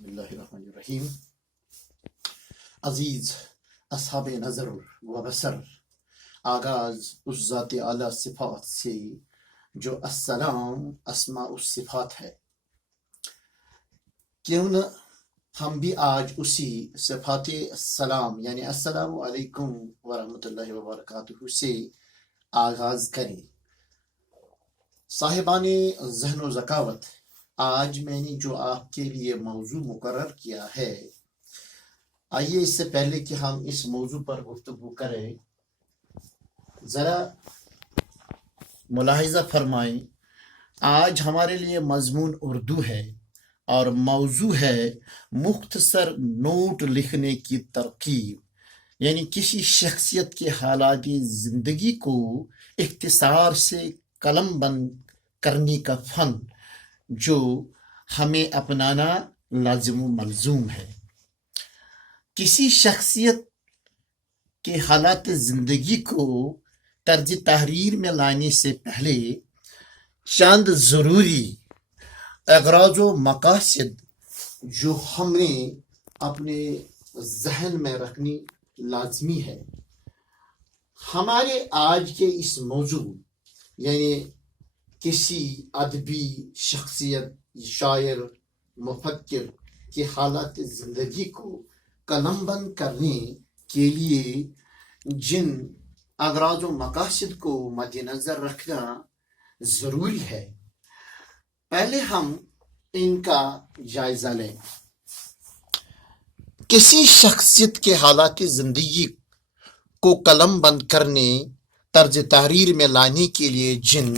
بسم اللہ الرحمن الرحیم۔ عزیز اصحاب نظر و بصر، آغاز اس ذات اعلیٰ صفات سے جو السلام اسماء الصفات ہے۔ کیوں نہ ہم بھی آج اسی صفات السلام یعنی السلام علیکم ورحمۃ اللہ وبرکاتہ سے آغاز کریں۔ صاحبان ذہن و ذکاوت، آج میں نے جو آپ کے لیے موضوع مقرر کیا ہے، آئیے اس سے پہلے کہ ہم اس موضوع پر گفتگو کریں، ذرا ملاحظہ فرمائیں۔ آج ہمارے لیے مضمون اردو ہے اور موضوع ہے مختصر نوٹ لکھنے کی ترکیب، یعنی کسی شخصیت کے حالات زندگی کو اختصار سے قلم بند کرنے کا فن جو ہمیں اپنانا لازم و ملزوم ہے۔ کسی شخصیت کے حالات زندگی کو طرز تحریر میں لانے سے پہلے چند ضروری اغراض و مقاصد جو ہمیں اپنے ذہن میں رکھنی لازمی ہے۔ ہمارے آج کے اس موضوع یعنی کسی ادبی شخصیت، شاعر، مفکر کے حالات زندگی کو قلم بند کرنے کے لیے جن اغراض و مقاصد کو مد نظر رکھنا ضروری ہے، پہلے ہم ان کا جائزہ لیں۔ کسی شخصیت کے حالات زندگی کو قلم بند کرنے، طرز تحریر میں لانے کے لیے جن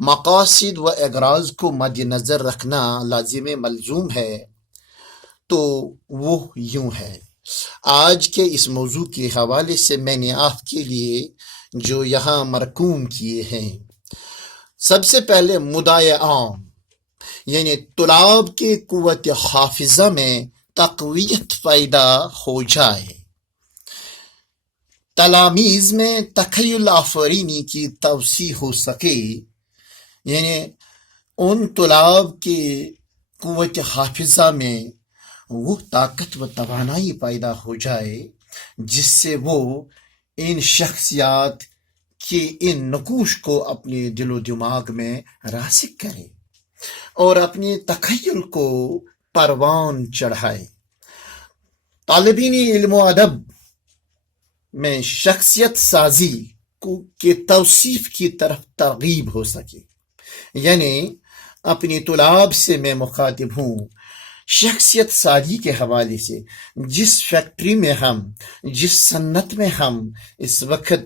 مقاصد و اغراض کو مد نظر رکھنا لازم ملزوم ہے تو وہ یوں ہے۔ آج کے اس موضوع کے حوالے سے میں نے آپ کے لیے جو یہاں مرقوم کیے ہیں، سب سے پہلے مدعا عام یعنی طلاب کے قوت حافظہ میں تقویت پیدا ہو جائے، تلاميذ میں تخیل آفرینی کی توسیع ہو سکے، یعنی ان طلاب کے قوت حافظہ میں وہ طاقت و توانائی پیدا ہو جائے جس سے وہ ان شخصیات کے ان نقوش کو اپنے دل و دماغ میں راسخ کرے اور اپنے تخیل کو پروان چڑھائے۔ طالبین علم و ادب میں شخصیت سازی کے توصیف کی طرف ترغیب ہو سکے، یعنی اپنی طلاب سے میں مخاطب ہوں شخصیت سازی کے حوالے سے۔ جس فیکٹری میں ہم، جس صنعت میں ہم اس وقت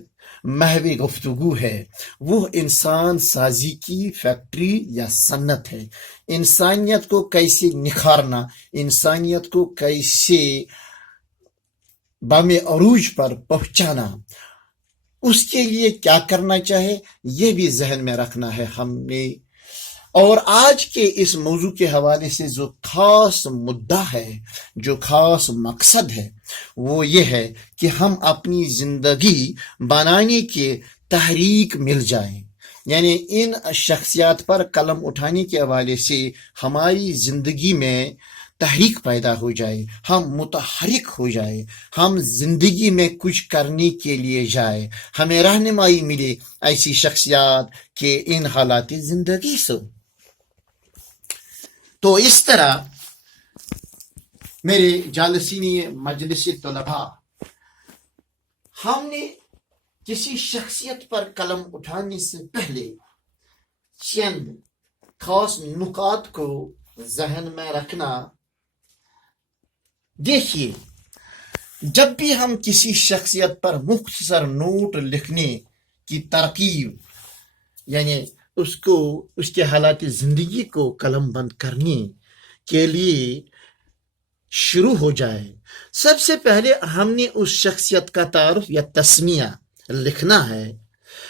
محو گفتگو ہے، وہ انسان سازی کی فیکٹری یا صنعت ہے۔ انسانیت کو کیسے نکھارنا، انسانیت کو کیسے بام عروج پر پہنچانا، اس کے لیے کیا کرنا چاہے، یہ بھی ذہن میں رکھنا ہے ہم نے۔ اور آج کے اس موضوع کے حوالے سے جو خاص مدعا ہے، جو خاص مقصد ہے، وہ یہ ہے کہ ہم اپنی زندگی بنانے کے تحریک مل جائیں، یعنی ان شخصیات پر قلم اٹھانے کے حوالے سے ہماری زندگی میں تحریک پیدا ہو جائے، ہم متحرک ہو جائے، ہم زندگی میں کچھ کرنے کے لیے جائے، ہمیں رہنمائی ملے ایسی شخصیات کے ان حالات زندگی سے۔ تو اس طرح میرے جالسین مجلس طلباء، ہم نے کسی شخصیت پر قلم اٹھانے سے پہلے چند خاص نکات کو ذہن میں رکھنا۔ دیکھیے، جب بھی ہم کسی شخصیت پر مختصر نوٹ لکھنے کی ترکیب یعنی اس کے حالات زندگی کو قلم بند کرنے کے لیے شروع ہو جائے، سب سے پہلے ہم نے اس شخصیت کا تعارف یا تسمیہ لکھنا ہے،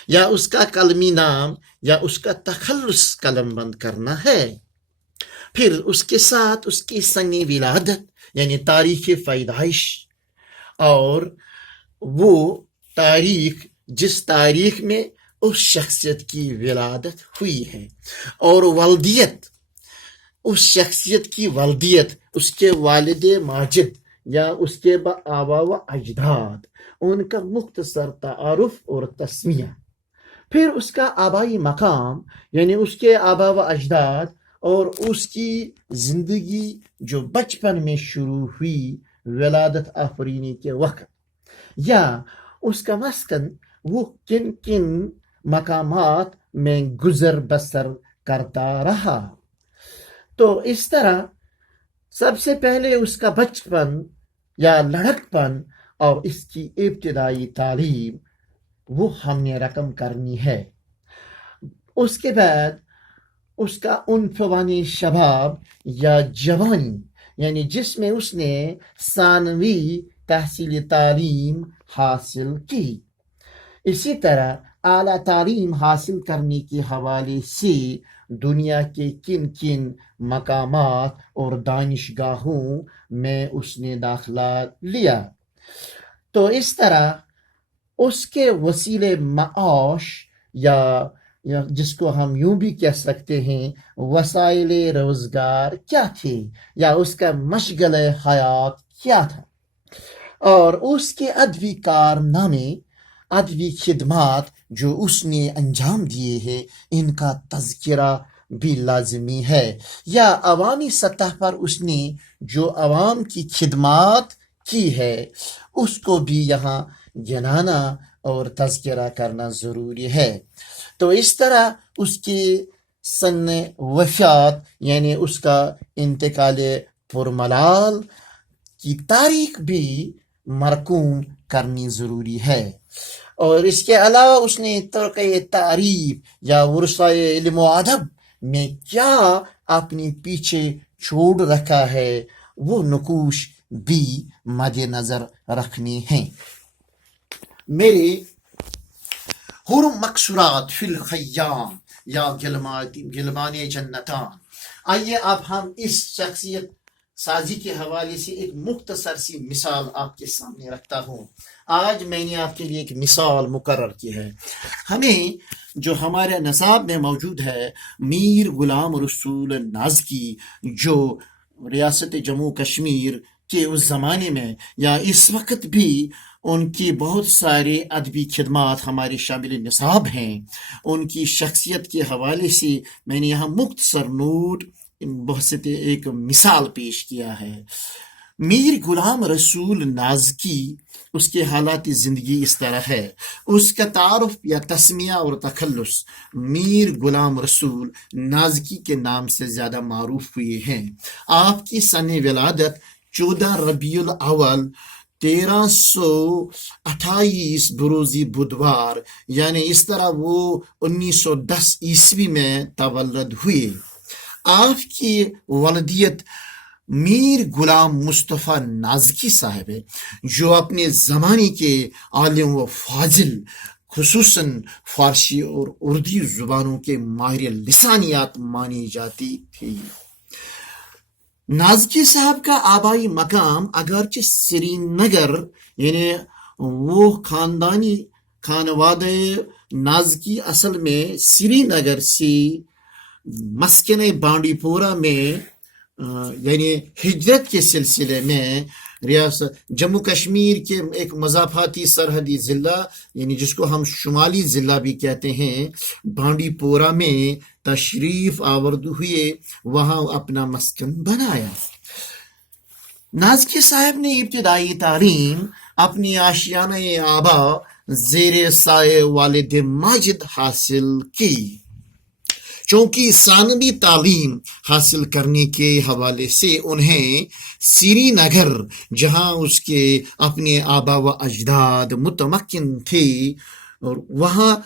یا اس کا قلمی نام یا اس کا تخلص قلم بند کرنا ہے۔ پھر اس کے ساتھ اس کی سن ولادت یعنی تاریخ پیدائش اور وہ تاریخ جس تاریخ میں اس شخصیت کی ولادت ہوئی ہے، اور والدیت اس شخصیت کی والدیت، اس کے والد ماجد یا اس کے آبا و اجداد، ان کا مختصر تعارف اور تسمیہ، پھر اس کا آبائی مقام یعنی اس کے آبا و اجداد، اور اس کی زندگی جو بچپن میں شروع ہوئی ولادت آفرینی کے وقت، یا اس کا مسکن وہ کن کن مقامات میں گزر بسر کرتا رہا۔ تو اس طرح سب سے پہلے اس کا بچپن یا لڑکپن اور اس کی ابتدائی تعلیم وہ ہم نے رقم کرنی ہے۔ اس کے بعد اس کا عنفوان شباب یا جوانی، یعنی جس میں اس نے ثانوی تحصیل تعلیم حاصل کی۔ اسی طرح اعلیٰ تعلیم حاصل کرنے کے حوالے سے دنیا کے کن کن مقامات اور دانشگاہوں میں اس نے داخلہ لیا۔ تو اس طرح اس کے وسیلے معاش یا جس کو ہم یوں بھی کہہ سکتے ہیں وسائل روزگار کیا تھے، یا اس کا مشغلہ حیات کیا تھا، اور اس کے ادبی کارنامے، ادبی خدمات جو اس نے انجام دیے ہیں، ان کا تذکرہ بھی لازمی ہے، یا عوامی سطح پر اس نے جو عوام کی خدمات کی ہے اس کو بھی یہاں گنانا اور تذکرہ کرنا ضروری ہے۔ تو اس طرح اس کی سن وفات یعنی اس کا انتقال پرملال کی تاریخ بھی مرقوم کرنی ضروری ہے۔ اور اس کے علاوہ اس نے ترقی تعریف یا ورثۂ علم و ادب میں کیا اپنے پیچھے چھوڑ رکھا ہے، وہ نقوش بھی مد نظر رکھنے ہیں۔ میرے حرم مقصورات فی الخیام یا گلمان جنتان، آئیے اب ہم اس شخصیت سازی کے حوالے سے ایک مختصر سی مثال آپ کے سامنے رکھتا ہوں۔ آج میں نے آپ کے لیے ایک مثال مقرر کی ہے۔ ہمیں جو ہمارے نصاب میں موجود ہے میر غلام رسول نازکی، جو ریاست جموں کشمیر کے اس زمانے میں یا اس وقت بھی ان کی بہت سارے ادبی خدمات ہمارے شامل نصاب ہیں، ان کی شخصیت کے حوالے سے میں نے یہاں مختصر نوٹ بحثت ایک مثال پیش کیا ہے۔ میر غلام رسول نازکی، اس کے حالات زندگی اس طرح ہے۔ اس کا تعارف یا تسمیہ اور تخلص میر غلام رسول نازکی کے نام سے زیادہ معروف ہوئے ہیں۔ آپ کی سن ولادت 14 ربیع الاول 1328 بروزی بدوار، یعنی اس طرح وہ 1910 عیسوی میں تولد ہوئے۔ آپ کی والدیت میر غلام مصطفیٰ نازکی صاحب ہے، جو اپنے زمانے کے عالم و فاضل، خصوصاً فارسی اور اردو زبانوں کے ماہر لسانیات مانی جاتی تھی۔ نازکی صاحب کا آبائی مقام اگرچہ سری نگر، یعنی وہ خانوادہ نازکی اصل میں سری نگر سے مسکن بانڈی پورہ میں یعنی ہجرت کے سلسلے میں ریاست جموں کشمیر کے ایک مضافاتی سرحدی ضلع یعنی جس کو ہم شمالی ضلع بھی کہتے ہیں بانڈی پورہ میں تشریف آورد ہوئے، وہاں اپنا مسکن بنایا۔ نازکی صاحب نے ابتدائی تعلیم اپنی آشیانہ آبا زیر سایہ والد ماجد حاصل کی۔ چونکہ ثانوی تعلیم حاصل کرنے کے حوالے سے انہیں سری نگر، جہاں اس کے اپنے آبا و اجداد متمکن تھے، اور وہاں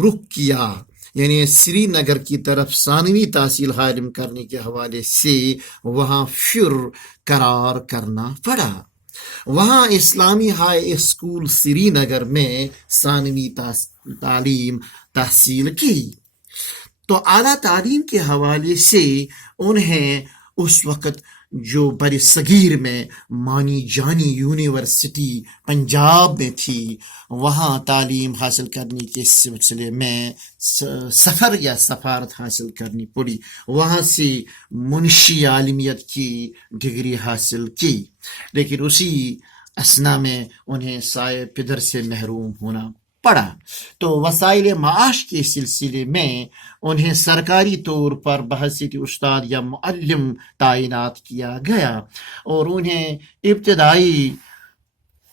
رخ کیا، یعنی سری نگر کی طرف ثانوی تحصیل حاصل کرنے کے حوالے سے وہاں پھر قرار کرنا پڑا۔ وہاں اسلامی ہائی اسکول سری نگر میں ثانوی تعلیم تحصیل کی۔ تو اعلیٰ تعلیم کے حوالے سے انہیں اس وقت جو بر صغیر میں مانی جانی یونیورسٹی پنجاب میں تھی، وہاں تعلیم حاصل کرنے کے سلسلے میں سفر یا سفارت حاصل کرنی پڑی، وہاں سے منشی عالمیت کی ڈگری حاصل کی، لیکن اسی اثنا میں انہیں سائے پدر سے محروم ہونا پڑا۔ تو وسائل معاش کے سلسلے میں انہیں سرکاری طور پر بحیثیت استاد یا معلم تعینات کیا گیا، اور انہیں ابتدائی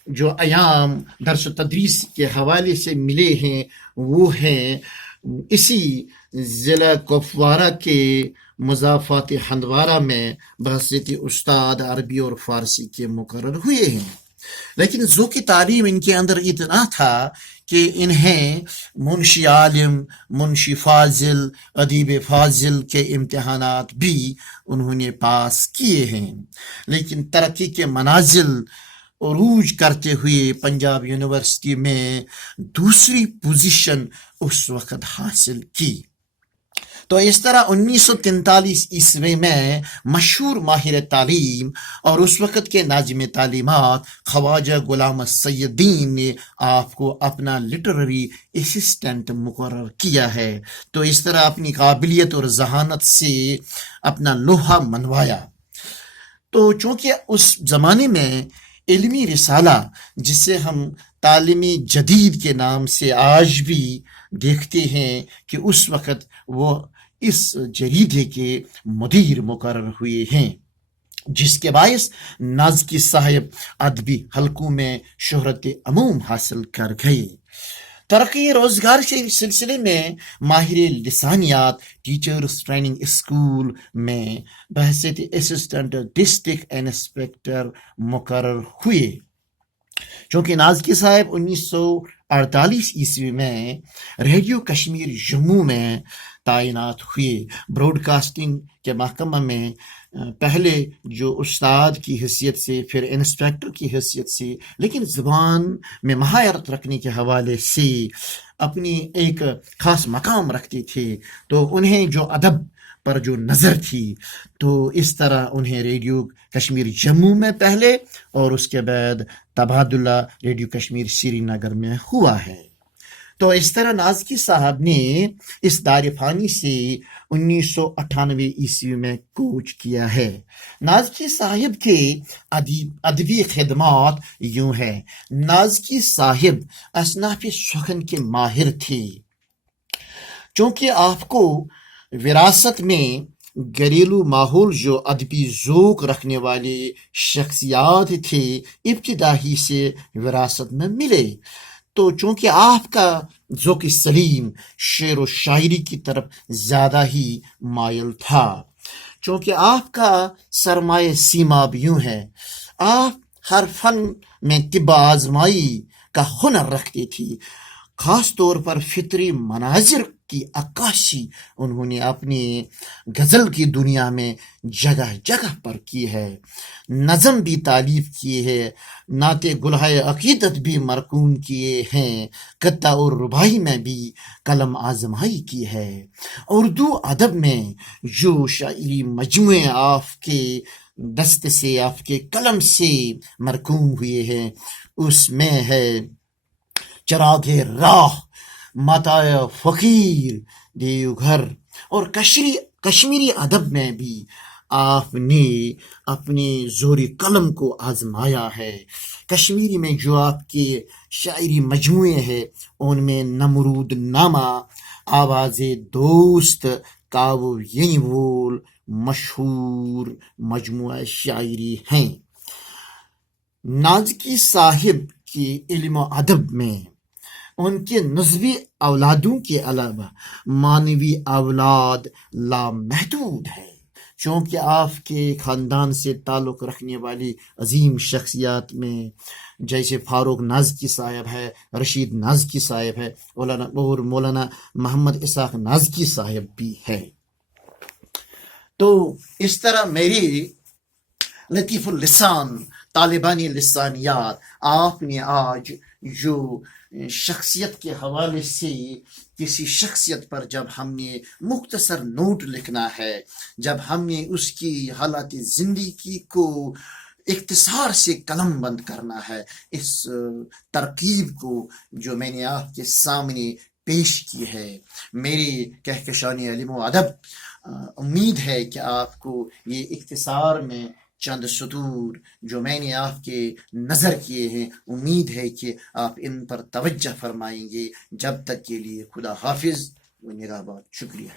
جو ایام درس و تدریس کے حوالے سے ملے ہیں وہ ہیں اسی ضلع کپوارہ کے مضافات ہندوارہ میں بحیثیت استاد عربی اور فارسی کے مقرر ہوئے ہیں۔ لیکن ذوق تعلیم ان کے اندر اتنا تھا کہ انہیں منشی عالم، منشی فاضل، ادیب فاضل کے امتحانات بھی انہوں نے پاس کیے ہیں، لیکن ترقی کے منازل عروج کرتے ہوئے پنجاب یونیورسٹی میں دوسری پوزیشن اس وقت حاصل کی۔ تو اس طرح 1943 عیسوی میں مشہور ماہر تعلیم اور اس وقت کے ناظم تعلیمات خواجہ غلام سیدین نے آپ کو اپنا لٹرری اسسٹنٹ مقرر کیا ہے۔ تو اس طرح اپنی قابلیت اور ذہانت سے اپنا لوہا منوایا۔ تو چونکہ اس زمانے میں علمی رسالہ، جسے ہم تعلیمی جدید کے نام سے آج بھی دیکھتے ہیں، کہ اس وقت وہ اس جریدے کے مدیر مقرر ہوئے ہیں، جس کے باعث نازکی صاحب ادبی حلقوں میں شہرت عموم حاصل کر گئے۔ ترقی روزگار کے سلسلے میں ماہر لسانیات ٹیچرز ٹریننگ اسکول میں بحیثیت اسسٹنٹ ڈسٹرکٹ انسپکٹر مقرر ہوئے۔ چونکہ نازکی صاحب 1948 عیسوی میں ریڈیو کشمیر جموں میں تعینات ہوئے، براڈ کاسٹنگ کے محکمہ میں پہلے جو استاد کی حیثیت سے، پھر انسپیکٹر کی حیثیت سے، لیکن زبان میں مہارت رکھنے کے حوالے سے اپنی ایک خاص مقام رکھتے تھے۔ تو انہیں جو ادب پر جو نظر تھی، تو اس طرح انہیں ریڈیو کشمیر جموں میں پہلے اور اس کے بعد تبادلہ ریڈیو کشمیر سری نگر میں ہوا ہے۔ تو اس طرح نازکی صاحب نے اس دار فانی سے 1998 عیسوی میں کوچ کیا ہے۔ نازکی صاحب کے ادبی خدمات یوں ہے۔ نازکی صاحب اصناف سخن کے ماہر تھے، چونکہ آپ کو وراثت میں گھریلو ماحول جو ادبی ذوق رکھنے والے شخصیات تھے ابتدا ہی سے وراثت میں ملے، تو چونکہ آپ کا ذوق سلیم شعر و شاعری کی طرف زیادہ ہی مائل تھا، چونکہ آپ کا سرمایہ سیماب یوں ہے، آپ ہر فن میں طب آزمائی کا ہنر رکھتے تھی، خاص طور پر فطری مناظر کی عکاسی انہوں نے اپنی غزل کی دنیا میں جگہ جگہ پر کی ہے، نظم بھی تالیف کیے ہے، نعت گلہائے عقیدت بھی مرقوم کیے ہیں، قطع اور رباعی میں بھی قلم آزمائی کی ہے۔ اردو ادب میں جو شاعری مجموعے آپ کے دست سے، آپ کے قلم سے مرقوم ہوئے ہیں، اس میں ہے چراغ راہ، متاع فقیر، دیو گھر، اور کشمیری ادب میں بھی آپ نے اپنے زور قلم کو آزمایا ہے۔ کشمیری میں جو آپ کے شاعری مجموعے ہیں، ان میں نمرود نامہ، آواز دوست، کاو ینی بول مشہور مجموعہ شاعری ہیں۔ نازکی صاحب کے علم و ادب میں ان کے نسبی اولادوں کے علاوہ معنوی اولاد لامحدود ہے، چونکہ آپ کے خاندان سے تعلق رکھنے والی عظیم شخصیات میں جیسے فاروق نازکی صاحب ہے، رشید نازکی صاحب ہے، اور مولانا محمد اسحاق نازکی صاحب بھی ہے۔ تو اس طرح میری لطیف اللسان طالبانی لسانیات آپ نے آج جو شخصیت کے حوالے سے کسی شخصیت پر جب ہم نے مختصر نوٹ لکھنا ہے، جب ہم نے اس کی حالات زندگی کو اختصار سے قلم بند کرنا ہے، اس ترکیب کو جو میں نے آپ کے سامنے پیش کی ہے، میری کہکشان علم و ادب امید ہے کہ آپ کو یہ اختصار میں چند سطور جو میں نے آپ کے نظر کیے ہیں، امید ہے کہ آپ ان پر توجہ فرمائیں گے۔ جب تک کے لیے خدا حافظ و نگہبان۔ شکریہ۔